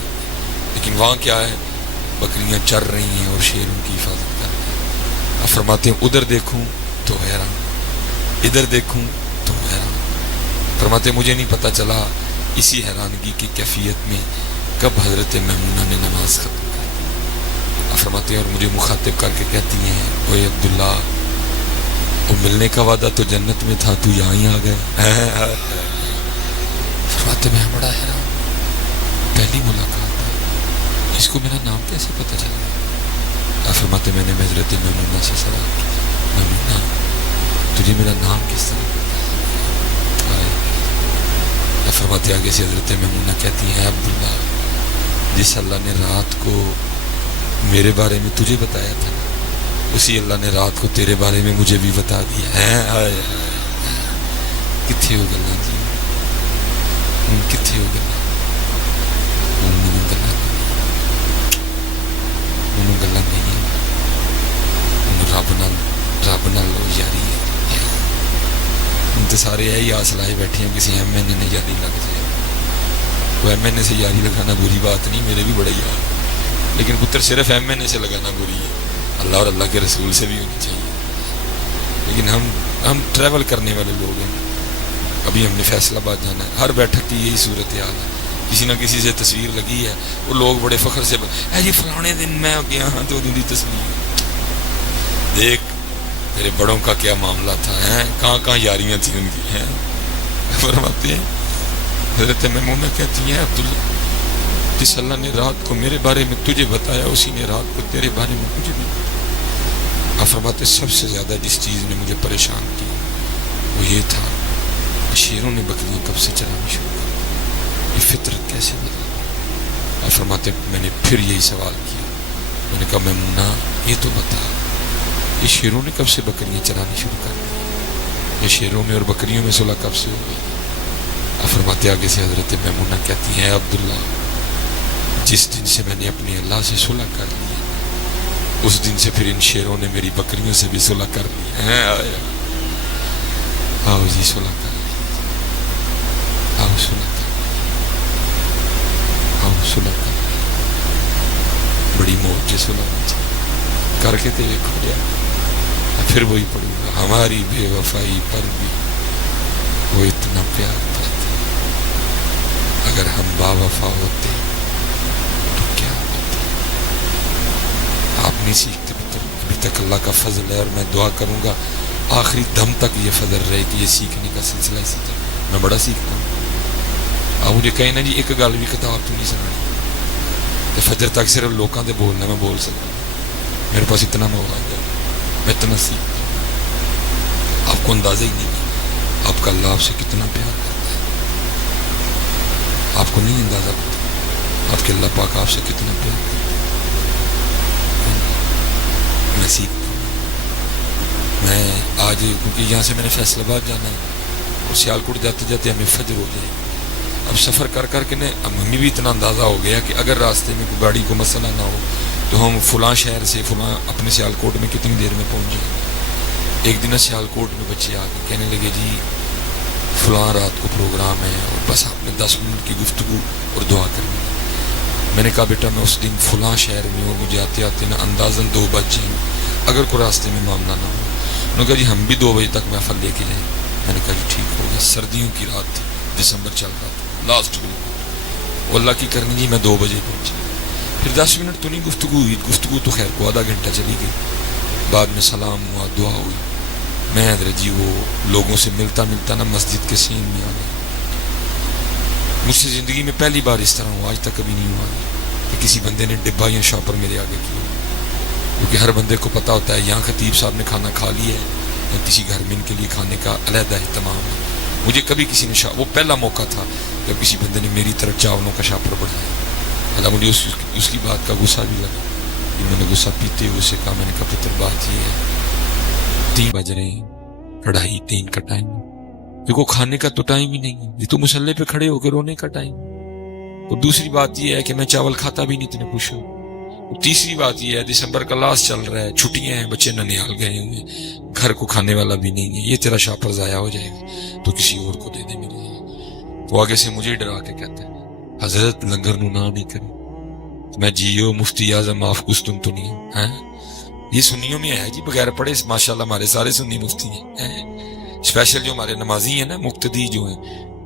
لیکن وہاں کیا ہے بکریاں چر رہی ہیں اور شیر ان کی حفاظت کر رہے ہیں. آپ فرماتے ہیں ادھر دیکھوں تو حیران, ادھر دیکھوں تو حیران. فرماتے مجھے نہیں پتہ چلا اسی حیرانگی کی کیفیت میں کب حضرت میمونہ نے نماز ختم کر دی. آپ فرماتے ہیں اور مجھے مخاطب کر کے کہتی ہیں اوے عبداللہ وہ ملنے کا وعدہ تو جنت میں تھا, تو یہاں ہی آ گیا. فرماتے میں بڑا حیران, پہلی ملاقات ہے, اس کو میرا نام کیسے پتہ چل گیا. آپ فرماتے میں نے حضرت میمونہ سے سوال کیا میمونہ تجھے میرا نام کس طرح پتہ ہے. آپ فرماتے آگے سے حضرت میمونہ کہتی ہیں عبداللہ جس اللہ نے رات کو میرے بارے میں تجھے بتایا تھا اسی اللہ نے رات کو تیرے بارے میں مجھے بھی بتا دیا ہے. کتھے ہو گلا جی, کتھے ہو گلا گلا نہیں ہے. رب نال یاری ہے. ہم تو سارے یہی آس لائے بیٹھے ہیں کسی ایم این اے نے یاری لگ جائے. وہ ایم این اے سے یاری لگانا بری بات نہیں, میرے بھی بڑا یار, لیکن پتر صرف ایم این اے سے لگانا بری ہے. اللہ اور اللہ کے رسول سے بھی ہونی چاہیے. لیکن ہم ٹریول کرنے والے لوگ ہیں. ابھی ہم نے فیصل آباد جانا ہے, ہر بیٹھک کی یہی صورتحال ہے, کسی نہ کسی سے تصویر لگی ہے, وہ لوگ بڑے فخر سے جی فلانے دن میں گیا ہاں تو دی تصویر. دیکھ میرے بڑوں کا کیا معاملہ تھا, ہیں کہاں یاریاں تھیں ان کی. ہیں فرماتے ہیں حضرت میمونہ کہتی ہیں عبداللہ جس اللہ نے رات کو میرے بارے میں تجھے بتایا اسی نے رات کو تیرے بارے میں مجھے بھی. آپ فرماتے سب سے زیادہ جس چیز نے مجھے پریشان کیا وہ یہ تھا شیروں نے بکریاں کب سے چرانی شروع کر دی, یہ فطرت کیسے بدلی. آپ فرماتے میں نے پھر یہی سوال کیا, میں نے کہا میمونہ یہ تو بتا یہ شیروں نے کب سے بکریاں چرانی شروع کر دی, یہ شیروں میں اور بکریوں میں صلح کب سے ہو گئی. آپ فرماتے آگے سے حضرت میمونہ کہتی ہیں عبداللہ جس دن سے میں نے اپنے اللہ سے صلح کر لی اس دن سے پھر ان شیروں نے میری بکریوں سے بھی صلح کر لی. آؤ جی صلح کر لی, آؤ صلح کر لی, آؤ صلح کر لی. بڑی موت سے صلح مجھے کر کے تیرے کھو جا. پھر وہی پڑھوں گا ہماری بے وفائی پر بھی وہ اتنا پیار کرتے, اگر ہم با وفا ہوتے تو کیا ہوتے. آپ نہیں سیکھتے ابھی تک, اللہ کا فضل ہے اور میں دعا کروں گا آخری دم تک یہ فضل رہے کہ یہ سیکھنے کا سلسلہ اسی طرح. میں بڑا سیکھتا ہوں. آپ مجھے کہیں نا جی ایک گل بھی کتاب تو نہیں سنانی, فجر تک صرف لوکاں دے بولنا میں بول سکتا ہوں. میرے پاس اتنا مواد ہے, میں اتنا سیکھتا ہوں. آپ کو اندازہ ہی نہیں ہے آپ کا اللہ آپ سے کتنا پیار کرتا ہے. آپ کو نہیں اندازہ پتا آپ کے اللہ پاک آپ سے کتنا پیار کرتا ہے. میں سیکھتا ہوں. میں آج کیونکہ یہاں سے میں نے فیصل آباد جانا ہے اور سیالکوٹ جاتے جاتے ہمیں فجر ہو جائے. اب سفر کر کر کے اب ہمیں بھی اتنا اندازہ ہو گیا کہ اگر راستے میں کوئی گاڑی کو مسئلہ نہ ہو تو ہم فلاں شہر سے فلاں اپنے سیالکوٹ میں کتنی دیر میں پہنچ جائیں. ایک دن سیالکوٹ میں بچے آ کے کہنے لگے جی فلاں رات کو پروگرام ہے اور بس آپ نے 10 منٹ کی گفتگو اور دعا کرنی ہے. میں نے کہا بیٹا میں اس دن فلاں شہر میں ہوں, مجھے آتے آتے نا اندازاً 2 بج جائیں اگر کوئی راستے میں معاملہ نہ ہو. انہوں نے کہا جی ہم بھی 2 بجے تک محفل لے کے جائیں. میں نے کہا جی ٹھیک ہوگا. سردیوں کی رات تھی, دسمبر چل رہا تھا, لاسٹ وہ اللہ کی کرنی جی میں 2 بجے پہنچا. پھر 10 منٹ تو نہیں گفتگو ہوئی, گفتگو تو خیر کو آدھا گھنٹہ چلی گئی. بعد میں سلام ہوا, دعا ہوئی. میں حضرت جی وہ لوگوں سے ملتا نا مسجد کے سین میں آ گیا. مجھ سے زندگی میں پہلی بار اس طرح ہوا, آج تک کبھی نہیں ہوا کہ کسی بندے نے ڈبہ یا شاپر میرے آگے کیا. کیونکہ ہر بندے کو پتہ ہوتا ہے یہاں خطیب صاحب نے کھانا کھا لیا ہے یا کسی گھر میں ان کے لیے کھانے کا علیحدہ اہتمام ہے. مجھے کبھی کسی نے وہ پہلا موقع تھا جب کسی بندے نے میری طرف چاولوں کا شاپر بڑھایا. حالانکہ مجھے اس کی بات کا غصہ بھی لگا. میں نے غصہ پیتے ہوئے سے کہا, میں نے کہا پتر بات یہ ہے 3 بج رہے ہیں, 2:30 کا ٹائم ہے, دیکھو کھانے کا تو ٹائم ہی نہیں ہے, یہ تو مسلح پہ کھڑے ہو کے رونے کا ٹائم. اور دوسری بات یہ ہے کہ میں چاول کھاتا بھی نہیں اتنے خوش ہوں. اور تیسری بات یہ ہے دسمبر کا لاسٹ چل رہا ہے, چھٹیاں ہیں, بچے ننیال گئے ہوئے, گھر کو کھانے والا بھی نہیں ہے, یہ تیرا شاپر ضائع ہو جائے گا تو کسی اور کو دے دے میرے لیے. وہ آگے سے مجھے ڈرا کے کہتا ہے حضرت لنگر نو نہ نہیں کرے. میں جیو مفتی اعظم معاف گستن تو نہیں ہوں. یہ سنیوں میں ہے جی, بغیر پڑھے ماشاءاللہ ہمارے سارے سنی مفتی ہیں. اسپیشل جو ہمارے نمازی ہیں نا, مقتدی جو ہیں,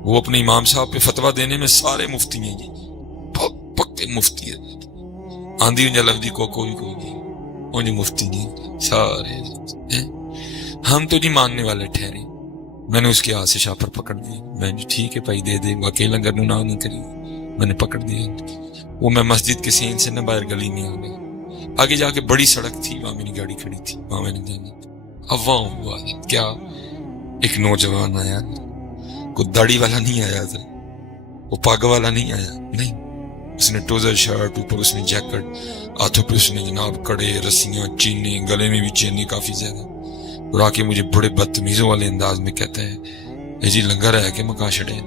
وہ اپنے امام صاحب پہ فتویٰ دینے میں سارے مفتی ہیں جی, بہت پکے مفتی ہیں. آندھی انجا لفظی کو کوئی نہیں, وہ جو مفتی نہیں سارے ہیں. ہم تو نہیں ماننے والے ٹھہرے. میں نے اس کے ہاتھ سے شاپر پکڑ دیا. میں نے ٹھیک ہے بھائی دے دے, واقعی لنگر نو نہ نہیں کری. میں نے پکڑ دیا. وہ میں مسجد کے سین سے نہ باہر گلی میں آ گیا. آگے جا کے بڑی سڑک تھی, وہاں میری گاڑی کھڑی تھی, وہاں میں نے جانا تھا. اب وہاں ہوا کیا, ایک نوجوان آیا, کوئی داڑھی والا نہیں آیا تھا, وہ پاگ والا نہیں آیا, نہیں, اس نے ٹوزر شرٹ, اوپر اس نے جیکٹ, ہاتھوں پہ اس نے جناب کڑے, رسیاں, چینے, گلے میں بھی چینی کافی زیادہ. اور آ کے مجھے بڑے بدتمیزوں والے انداز میں کہتا ہے جی لنگر ہے کہ مکا شڑے.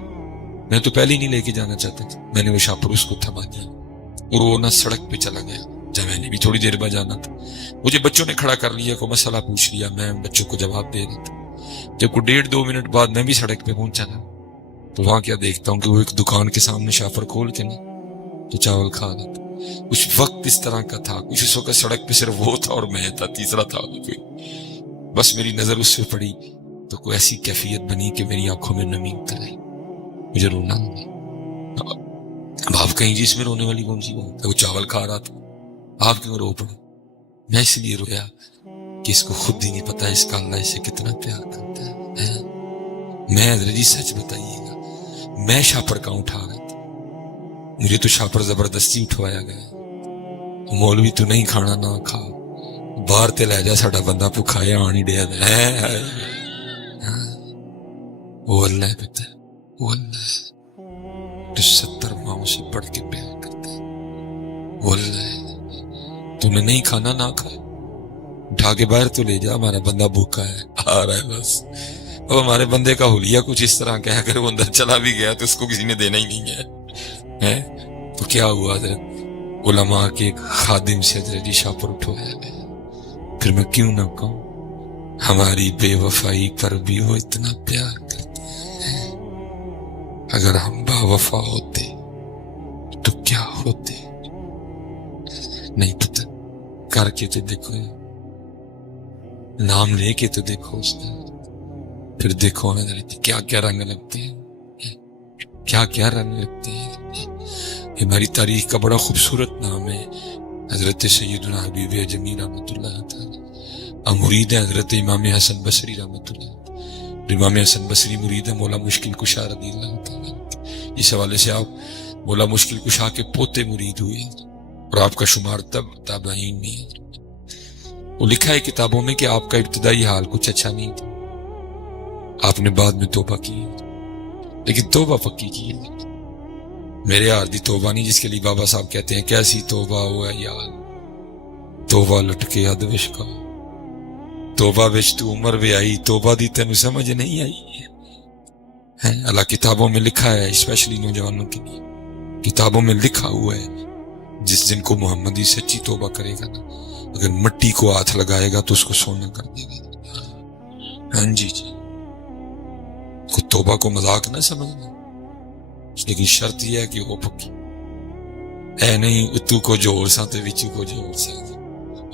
میں تو پہلے ہی نہیں لے کے جانا چاہتا تھا. میں نے وہ شاپر اس کو تھما دیا اور وہ نہ سڑک پہ چلا گیا جب میں نے بھی تھوڑی دیر بعد جانا تھا. مجھے بچوں نے کھڑا کر لیا, کو مسئلہ پوچھ لیا, میں بچوں کو جواب دے رہا تھا. جب کوئی 1.5-2 منٹ بعد میں بھی سڑک پہ پہنچا تھا تو وہاں کیا دیکھتا ہوں کہ وہ ایک دکان کے سامنے شاپر کھول کے نہیں تو چاول کھا رہا تھا. کچھ وقت اس طرح کا تھا, کچھ اس وقت سڑک پہ صرف وہ تھا اور میں تھا, تیسرا تھا کوئی. بس میری نظر اس پہ پڑی تو کوئی ایسی کیفیت بنی کہ میری آنکھوں میں نمی اتر آئی، مجھے رونا نہیں۔ اب آپ کہیں جی اس میں رونے والی کون سی بات ہے، وہ چاول کھا رہا تھا، آپ کیوں رو پڑے؟ میں اس لیے رویا کہ اس کو خود ہی نہیں پتا اس کا اللہ اسے کتنا پیار کرتا ہے۔ میں حضرت جی سچ بتائیے گا، میں شاپر کہاں اٹھا رہا تھا، مجھے تو شاپر زبردستی اٹھوایا گیا، مولوی تو نہیں کھانا نہ کھا، باہر تے لے جا ساڈا بندہ بھکھا ہے آن ہی ڈیا ہے۔ وہ اللہ ہے پتہ ہے، وہ اللہ ہے جو 70 ماؤں سے پڑھ کے پیار کرتا ہے، وہ اللہ ہے۔ تو نے نہیں کھانا نہ کھا، اٹھا کے باہر تو لے جا، ہمارا بندہ بھوکا ہے آ رہا ہے بس۔ اب ہمارے بندے کا حلیہ کچھ اس طرح کہ اگر وہ اندر چلا بھی گیا تو اس کو کسی نے دینا ہی نہیں ہے۔ تو کیا ہوا حضرت علماء کے ایک خادم سے حضرت جی شاپر اٹھوایا گیا۔ پھر میں کیوں نہ کہوں ہماری بے وفائی پر بھی وہ اتنا پیار کرتے ہیں۔ اگر ہم با وفا ہوتے تو کیا ہوتے، نہیں پتہ، کر کے تو دیکھو، نام لے کے تو دیکھو اس کا، پھر دیکھو حضرت کیا کیا رنگ لگتے ہیں، کیا کیا رنگ لگتے ہیں۔ ہماری تاریخ کا بڑا خوبصورت نام ہے حضرت سیدنا حبیب جمیل رحمۃ اللہ تعالی، مرید ہے حضرت امام حسن بصری رحمۃ اللہ۔ امام حسن بصری مرید ہے مولا مشکل کشا رضی اللہ تعالی۔ اس حوالے سے آپ مولا مشکل کشا کے پوتے مرید ہوئے اور آپ کا شمار تب تابعین میں ہے۔ وہ لکھا ہے کتابوں میں کہ آپ کا ابتدائی حال کچھ اچھا نہیں تھا، آپ نے بعد میں توبہ کی، لیکن توبہ پکی کی ہے۔ میرے یار دی توبہ نہیں جس کے لیے بابا صاحب کہتے ہیں کیسی توبہ ہوا یار، توبہ لٹکے ادوش کا، توبہ بچ تو عمر بھی آئی، توبہ دی تینوں سمجھ نہیں آئی ہے۔ اللہ کتابوں میں لکھا ہے، اسپیشلی نوجوانوں کے لیے کتابوں میں لکھا ہوا ہے، جس دن کو محمدی سچی توبہ کرے گا نا، اگر مٹی کو ہاتھ لگائے گا تو اس کو سونا کر دے گا۔ ہاں جی جی، کوئی توبہ کو مذاق نہ سمجھنا، لیکن شرط یہ ہے کہ وہ پکی اے نہیں اتو کو جوڑ سا تے وچو کو جوڑ سا،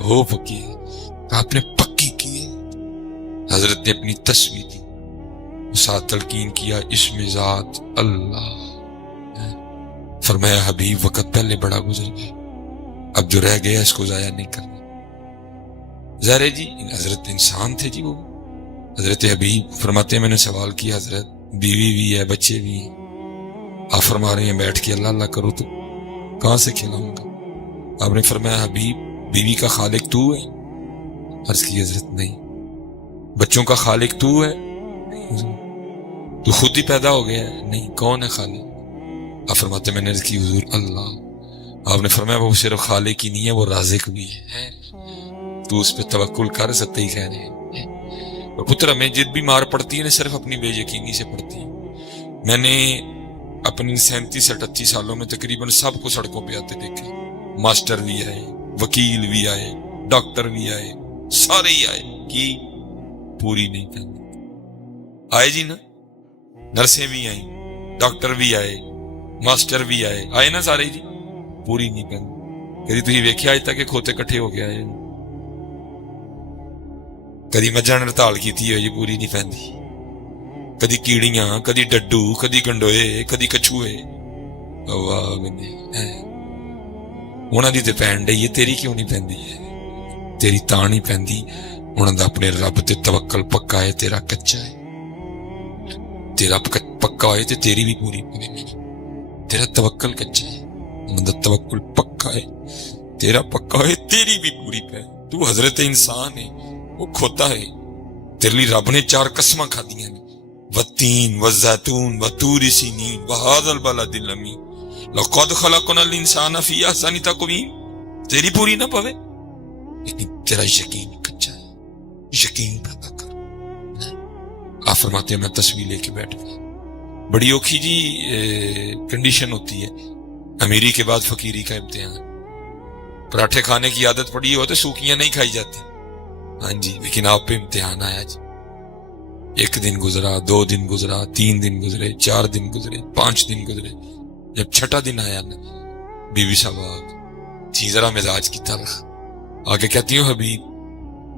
وہ پکی ہے، آپ نے پکی کی ہے۔ حضرت نے اپنی تصویر دی، ساتھ تلقین کیا اسم ذات اللہ، فرمایا حبیب وقت پہلے بڑا گزر گیا، اب جو رہ گیا اس کو ضائع نہیں کرنا۔ ظاہر جی حضرت انسان تھے جی، وہ حضرت حبیب فرماتے ہیں میں نے سوال کیا حضرت بیوی بھی ہے بچے بھی ہیں، آپ فرما رہے ہیں بیٹھ کے اللہ اللہ کرو تو کہاں سے کھلاؤں گا؟ آپ نے فرمایا حبیب بیوی کا خالق تو ہے؟ عرض کی حضرت نہیں۔ بچوں کا خالق تو ہے؟ تو خود ہی پیدا ہو گیا ہے؟ نہیں۔ کون ہے خالق؟ آپ فرماتے میں نے عرض کی حضور اللہ۔ آپ نے فرمایا وہ صرف خالق ہی نہیں ہے، وہ رازق بھی ہے، تو اس پہ توکل کر سکتے ہی کہہ رہے ہیں۔ اور پتر ہمیں جد بھی مار پڑتی ہے نا صرف اپنی بے یقینی سے پڑتی ہے۔ میں نے اپنی 37-38 سالوں میں تقریباً سب کو سڑکوں پہ آتے دیکھے، ماسٹر بھی آئے، وکیل بھی آئے، ڈاکٹر بھی آئے، سارے ہی آئے، کی پوری نہیں پہنی آئے جی نا، نرسیں بھی آئیں، ڈاکٹر بھی آئے، ماسٹر بھی آئے نا سارے جی، پوری نہیں پہنی۔ کدی تھی ویکھیا اج تک کھوتے کٹھے ہو کے آئے، کدی مجھاں ہڑتال کیتی ہے جی پوری نہیں پہنتی، کدی کیڑیاں، کدی ڈڈو، کدی گنڈوئے، کدی کچھوئے، واہ بنے انہاں دی تے پہن ڈئی ہے، تیری کیوں نہیں پہندی ہے؟ تیری تاں نہیں پہندی، انہاں دا اپنے رب تے توکل پکا ہے، تیرا کچا ہے۔ تیرا پکا ہے تے تیری بھی پوری پہنے، تیرا توکل کچا ہے، انہاں دا توکل پکا ہے، تیرا پکا ہے، تیری بھی پوری پہن۔ تو حضرت انسان ہے، وہ کھوتا ہے، تیرے لیے رب نے 4 قسماں کھا دیاں نے، والتین والزیتون وطور سینین وہذا البلد الامین لقد خلقنا الانسان فی احسن تقویم۔ تیری پوری نہ پوے لیکن تیرا یقین کچا ہے، یقین پیدا کر۔ آپ فرماتے ہیں میں تصویر لے کے بیٹھ گیا، بڑی اوکھی جی کنڈیشن ہوتی ہے، امیری کے بعد فقیری کا امتحان۔ پراٹھے کھانے کی عادت پڑی ہو تو سوکیاں نہیں کھائی جاتی، ہاں جی، لیکن آپ پہ امتحان آیا جی۔ 1 دن گزرا، 2 دن گزرا، 3 دن گزرے، 4 دن گزرے، 5 دن گزرے، جب 6واں دن آیا نا، بیوی صاحب تھی ذرا مزاج کی تلخ، آگے کہتی ہوں حبیب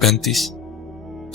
35।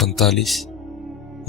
45।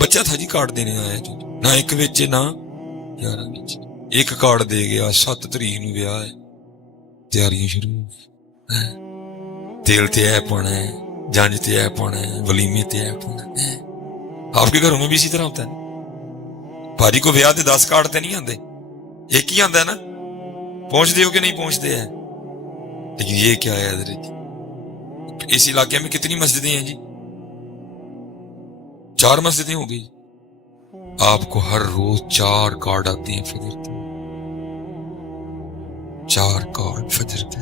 بچہ تھا جی کارڈ دینے آیا جو نہ ایک وچے نہ 11 وچ ایک کارڈ دے گیا 7 تاریخ نو ویاہ ہے تیاریاں شروع تیل تے ہے پانا ہے جانج تے ہے پانا ہے ولیمے تے ہے پانا ہے آپ کے گھروں میں بھی اسی طرح ہوتا ہے بھاجی کو ویاہ دے 10 کارڈ تے نہیں آندے ایک ہی آندا ہے نا پہنچتے ہو کہ نہیں پہنچتے ہیں لیکن یہ کیا ہے حضرت اس علاقے میں کتنی مسجدیں ہیں جی 4 مسجدیں ہو گئی آپ کو ہر روز 4 کارڈ آتے ہیں فجر کے 4 کارڈ فجر کے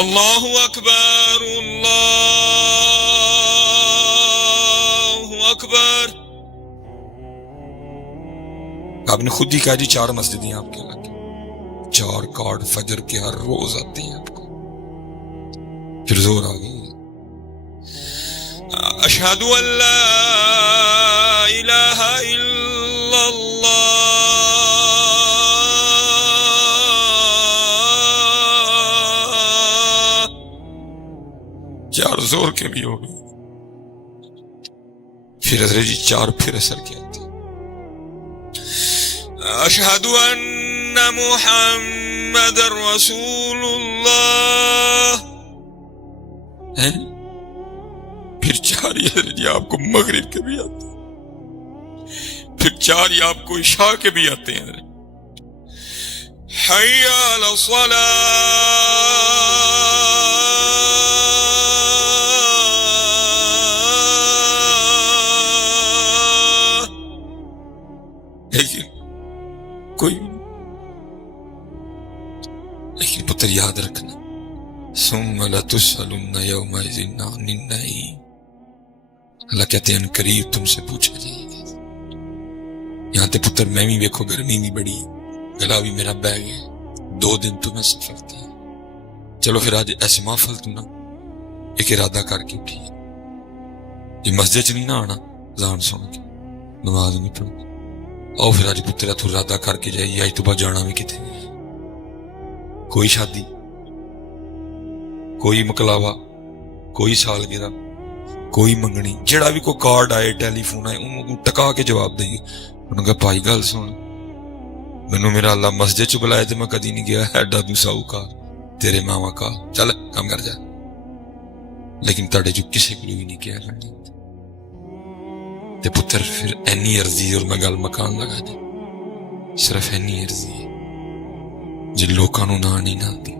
اللہ اکبر اللہ اکبر آپ نے خود ہی کہا جی 4 مسجدیں آپ کے علاقے 4 کارڈ فجر کے ہر روز آتے ہیں آپ کو پھر زور آ گئی اشہد ان لا الہ الا اللہ چار زور کے بھی ہو گئے پھر حضرت جی 4 پھر اثر کے آتے اشہد ان محمد رسول اللہ پھر 4 یہ آپ کو مغرب کے بھی آتے ہیں پھر 4 یہ آپ کو عشاء کے بھی آتے ہیں حی علی الصلاۃ لیکن پتر یاد رکھنا ثم لتسألن یومئذ عن النعیم اللہ کہتے ہیں قریب تم سے پوچھا جائے گا یہاں تے پتر میں بھی ویکھو گرمی بھی بڑی گلا بھی میرا بہ گیا 2 دن تو میں سفر تھا چلو پھر آج ایسے محفل تو نا ایک ارادہ کر کے اٹھی جی مسجد چ نہیں نہ آنا اذان سن کے نماز نہیں پڑھنی آؤ پھر آج پترا تو ارادہ کر کے جائیے آج تو بعد جانا بھی کتنے کوئی شادی کوئی مکلاوا کوئی سالگرہ کوئی منگنی جڑا بھی کوئی کارڈ آئے ٹیلی فون آئے انہوں کو ٹکا کے جواب دیں گے انہوں نے کہا بھائی گل سن مینوں میرا اللہ مسجد چ بلائے تو میں کدی نہیں گیا ہے ڈادو ساؤ کا تیرے ماما کا چل کام کر جا لیکن تاڑے جو کسی کو بھی نہیں کیا کرنی تے پتر پھر اینی عرضی اور میں گل مکان لگا دے صرف اینی عرضی ہے جی لوکاں نو نہ نہیں نہ دی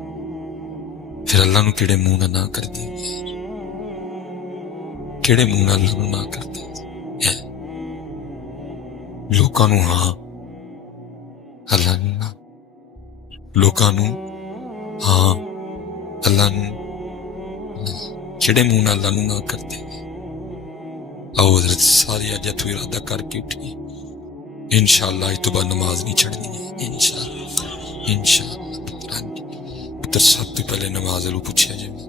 پھر اللہ نو کیڑے منہ نہ کر دیں کیڑے منہ اللہ نو نہ کر دیں لوکاں نو ہاں اللہ نو نہ لوکاں نو ہاں اللہ نو کیڑے منہ اللہ نو نہ کر دیں آؤ حضرت ساری اج تو ارادہ کر کے اٹھی انشاءاللہ اس تو بعد نماز نہیں چھڑنی ہے انشاءاللہ پتر سب تو پہلے نماز لو پوچھا جائے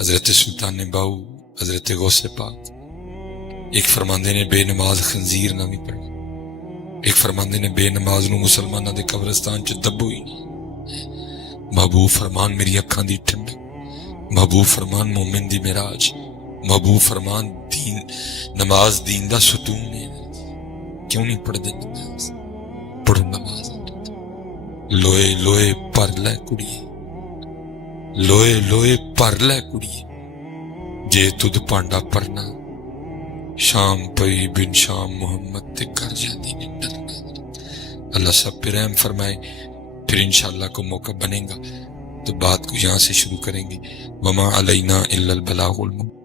حضرت سلطان باؤ حضرت غوث پاک ایک فرماندے نے بے نماز خنزیر نہ بھی پڑھنا ایک فرماندے نے بے نماز نو مسلمانہ دے قبرستان چ دبو ہی نہیں محبوب فرمان میری اکھاں دی ٹھنڈ محبوب فرمان مومن دی معراج محبوب فرمان دین نماز دین دا ستون ہے کیوں نہیں پڑھ دے نماز پڑھو نماز لوئے لوئے پر لے کڑیے لوئے لوئے پر لے کڑیے جے تد پانڈا پرنا شام پئی بن شام محمد تے کر جاندی نے ڈرنا اللہ سب پہ رحم فرمائے پھر انشاءاللہ کو موقع بنے گا تو بات کو یہاں سے شروع کریں گے وما علینا الا البلاغ المبین